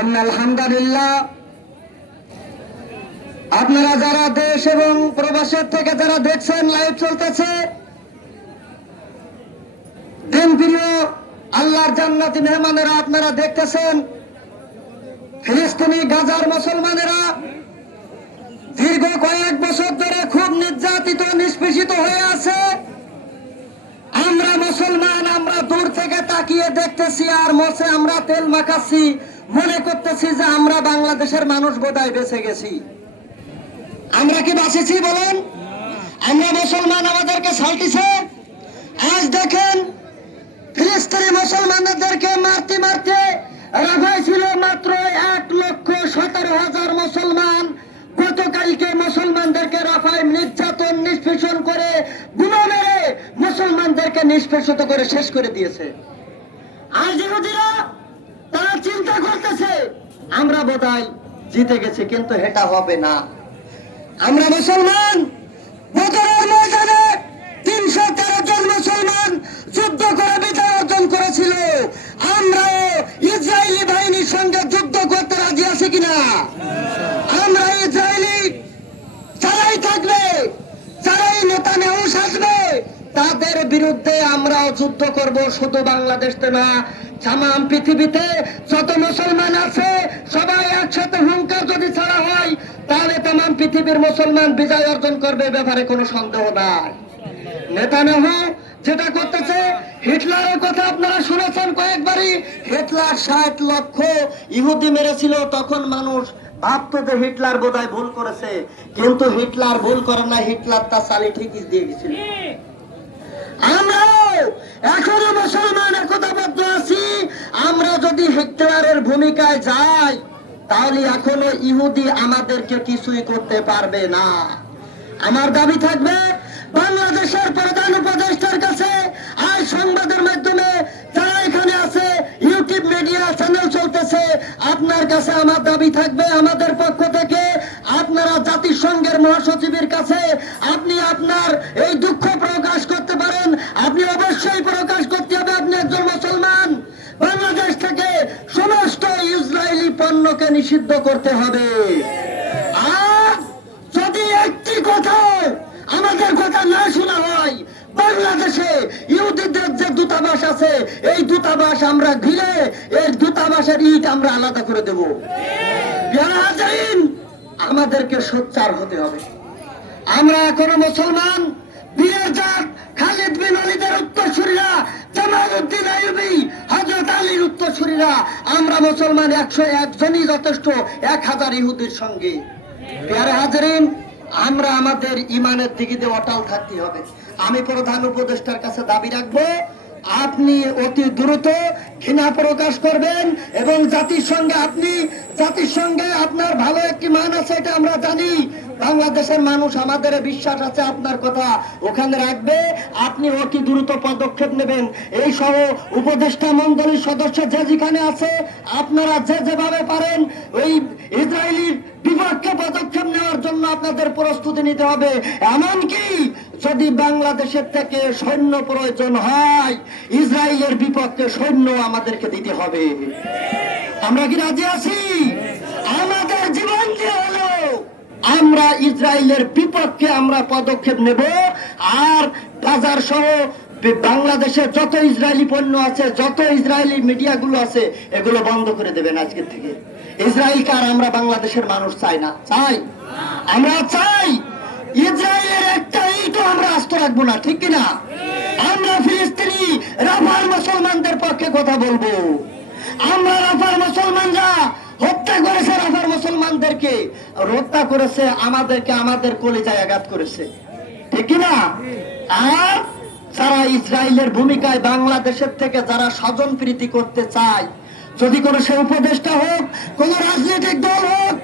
ইন্নাল হামদুলিল্লাহ, আপনারা যারা দেশ এবং প্রবাসের থেকে যারা দেখছেন, লাইভ চলতেছে, দিনপ্রিয় আল্লাহর জান্নাতি মেহমানেরা আপনারা দেখতেছেন, ফিলিস্তিনি গাজার মুসলমানেরা দীর্ঘ কয়েক বছর ধরে খুব নির্যাতিত নিষ্পেষিত হয়ে আছে। আমরা মুসলমান, আমরা দূর থেকে তাকিয়ে দেখতেছি আর মোছে আমরা তেল মাখাচ্ছি, মনে করতেছি যে আমরা বাংলাদেশের মানুষ বোধহয় বেঁচে গেছি। আমরা কি বাঁচেছি বলেন? আমরা মুসলমান, আমাদেরকে ছাড়তিছে। আজ দেখেন ফিলিস্তিনি মুসলমানদেরকে মারতে মারতে রাফায় ছিল মাত্র 1,17,000 মুসলমান। গতকালকে মুসলমানদেরকে রাফায় নির্যাতন নিষ্পেষণ করে বোমা মেরে মুসলমানদেরকে নিষ্পেষিত করে শেষ করে দিয়েছে। আর ইহুদিরা তারা চিন্তা করতেছে আমরা বোধহয় জিতে গেছি, কিন্তু এটা হবে না। আমরা মুসলমান, বদরের ময়দানে 313 জন মুসলমান যুদ্ধ করে বিজয় অর্জন করেছিল। আমরা ইসরায়েলি বাহিনীর সঙ্গে যুদ্ধ করতে রাজি আছি কিনা? আমরা ইসরায়েলি যারাই থাকবে, যারাই নেতানিয়াহু আসবে, তাদের বিরুদ্ধে আমরাও যুদ্ধ করব। শুধু বাংলাদেশে না, তামাম পৃথিবীতে যত মুসলমান আছে সবাই একসাথে হুঙ্কার যদি ছাড়া হয়, তাহলে তামাম পৃথিবীর মুসলমান বিজয় অর্জন করবে, ব্যাপারে কোনো সন্দেহ নাই। নেতানিয়াহু যেটা করতেছে, হিটলারের কথা আপনারা শুনেছেন কয়েকবারই। হিটলার 60 লক্ষ ইহুদি মেরেছিল। তখন মানুষ ভাবতো যে হিটলার বোধহয় ভুল করেছে, কিন্তু হিটলার ভুল করে না, হিটলার তার চালি ঠিকই দিয়ে গেছিল। আমরা এখনো মুসলমান একতাবদ্ধ আছি। আমরা যদি হিটলারের ভূমিকায় যাই, তাহলে এখনো ইহুদি আমাদেরকে কিছুই করতে পারবে না। আমার দাবি থাকবে বাংলাদেশের প্রধান উপদেষ্টার কাছে, আর সংবাদের মাধ্যমে যারা এখানে আছে, ইউটিউব মিডিয়া চ্যানেল চলতেছে, আপনার কাছে আমার দাবি থাকবে, আমাদের পক্ষ থেকে আপনারা জাতিসংঘের মহাসচিবের কাছে আপনি আপনার এই দুঃখ প্রকাশ করতে পারেন। আপনি অবশ্যই প্রকাশ করতে হবে, আপনি একজন মুসলমান, বাংলাদেশ থেকে সমস্ত ইসরায়েলি পণ্যকে নিষিদ্ধ করতে হবে। আর যদি একটি কথা আমাদের কথা না শোনা হয়, বাংলাদেশে ইহুদিদের যে দূতাবাস আছে, এই দূতাবাস আমরা ঘিরে এই দূতাবাসের ইট আমরা আলাদা করে দেব। আমাদেরকে সোচ্চার হতে হবে। আমরা এখনো মুসলমান, বীরের জাত খালিদ বিন ওয়ালিদের উত্তরসূরিরা, জামালউদ্দিন আইয়ুবী, হযরত আলীর উত্তরসূরিরা। আমরা মুসলমান 101 জনই যথেষ্ট 1000 ইহুদির সঙ্গে। প্রিয় হাজেরিন, আমরা আমাদের ইমানের দিকে অটল থাকতে হবে। আমি প্রধান উপদেষ্টার কাছে দাবি রাখবো, আপনি অতি দ্রুত ঘৃণা প্রকাশ করবেন এবং জাতিসংঘে আপনার ভালো একটি মান আছে, এটা আমরা জানি। বাংলাদেশের মানুষ আমাদের বিশ্বাস আছে, আপনার কথা ওখানে রাখবে। আপনি অতি দ্রুত পদক্ষেপ নেবেন। এই সহ উপদেষ্টা মণ্ডলীর সদস্য যে যেখানে আছে, আপনারা যে যেভাবে পারেন ওই ইসরায়েলির বিপক্ষে পদক্ষেপ নেওয়ার জন্য আপনাদের প্রস্তুতি নিতে হবে। এমনকি যদি বাংলাদেশের থেকে সৈন্য প্রয়োজন হয়, ইসরায়েলের বিপক্ষে সৈন্য আমাদেরকে দিতে হবে। আমরা কি রাজি আছি? আমাদের জীবন যে হলো, আমরা ইসরায়েলের বিপক্ষে আমরা পদক্ষেপ নেব। আর বাজার সহ বাংলাদেশে যত ইসরায়েলি পণ্য আছে, যত ইসরায়েলি মিডিয়াগুলো আছে, এগুলো বন্ধ করে দেবেন আজকের থেকে। ইসরায়েল কার? আমরা বাংলাদেশের মানুষ চাই না? চাই, আমরা চাই। ইসরায়েলের একটা ইটও আমরা আস্ত রাখবো না, ঠিক কিনা? আমরা ফিলিস্তিনি রাফার মুসলমানদের পক্ষে কথা বলবো। আমরা রাফার মুসলমানরা হত্যা করেছে, রাফার মুসলমানদেরকে হত্যা করেছে, আমাদেরকে আমাদের কলিজায় আঘাত করেছে, ঠিক কিনা? আর যারা ইসরায়েলের ভূমিকায় বাংলাদেশের থেকে যারা স্বজন প্রীতি করতে চায়, যদি কোনো সে উপদেষ্টা হোক, কোন রাজনৈতিক দল হোক,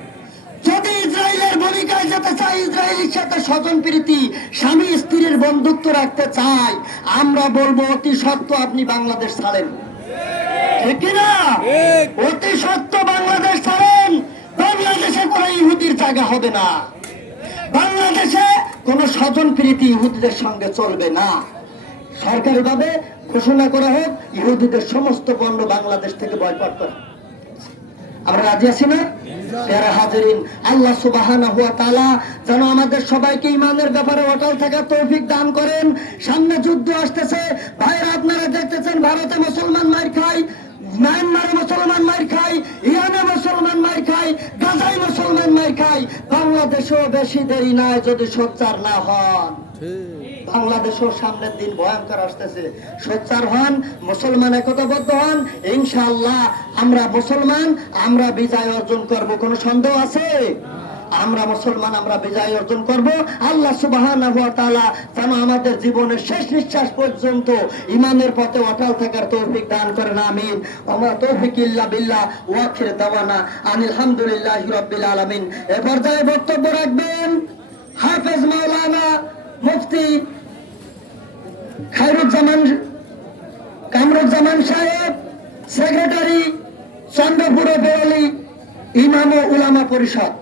যদি ইসরায়েলের ভূমিকায় যেতে চায়, ইসরায়েলের সাথে স্বজন প্রীতি, স্বামী স্ত্রীর বন্ধুত্ব রাখতে চায়, আমরা বলবো অতি সত্য আপনি বাংলাদেশ ছাড়েন, ঠিক কিনা? অতি সত্য বাংলাদেশ ছাড়েন। বাংলাদেশে কোনো ইহুদির জায়গা হবে না। বাংলাদেশে কোনো স্বজন প্রীতি ইহুদিদের সঙ্গে চলবে না। সরকারিভাবে ঘোষণা করা হোক, ইহুদিদের সমস্ত পণ্য বাংলাদেশ থেকে বয়কট করা। আমরা রাজি আছি না? প্যারা হাজিরিন, আল্লাহ সুবহানাহু ওয়া তাআলা যেন আমাদের সবাইকে ঈমানের ব্যাপারে অটল থাকার তৌফিক দান করেন। সামনে যুদ্ধ আসতেছে ভাইরা, আপনারা দেখতেছেন ভারতে মুসলমান মার খায়, মায়ানমারে মুসলমান মার খায়, ইরানে মুসলমান মার খায়, গাজায় মুসলমান মার খায়। বাংলাদেশেও বেশি দেরি নাই যদি সোচ্চার না হন। বাংলাদেশের সামনের দিন ভয়ঙ্কর আসতেছে, সোচ্চার হন, মুসলমান একতাবদ্ধ হন, ইনশাআল্লাহ আমরা মুসলমান, আমরা বিজয় অর্জন করব। কোনো সন্দেহ আছে? আমরা মুসলমান, আমরা বিজয় অর্জন করব। আল্লাহ সুবহানাহু ওয়া তাআলা যেন আমাদের জীবনের শেষ নিঃশ্বাস পর্যন্ত ঈমানের পথে অটল থাকার তৌফিক দান করেন, আমিন। ওয়া তৌফিক ইল্লা বিল্লাহ ওয়া আখির দাওয়ানা আনিল হামদুলিল্লাহি রাব্বিল আলামিন। এ পর্যায়ে বক্তব্য রাখবেন হাফেজ মাওলানা মুফতি খায়রুজ্জামান কামরুজ্জামান সাহেব, সেক্রেটারি চন্দ্রপুর বেওয়ালি ইমাম ও উলামা পরিষদ।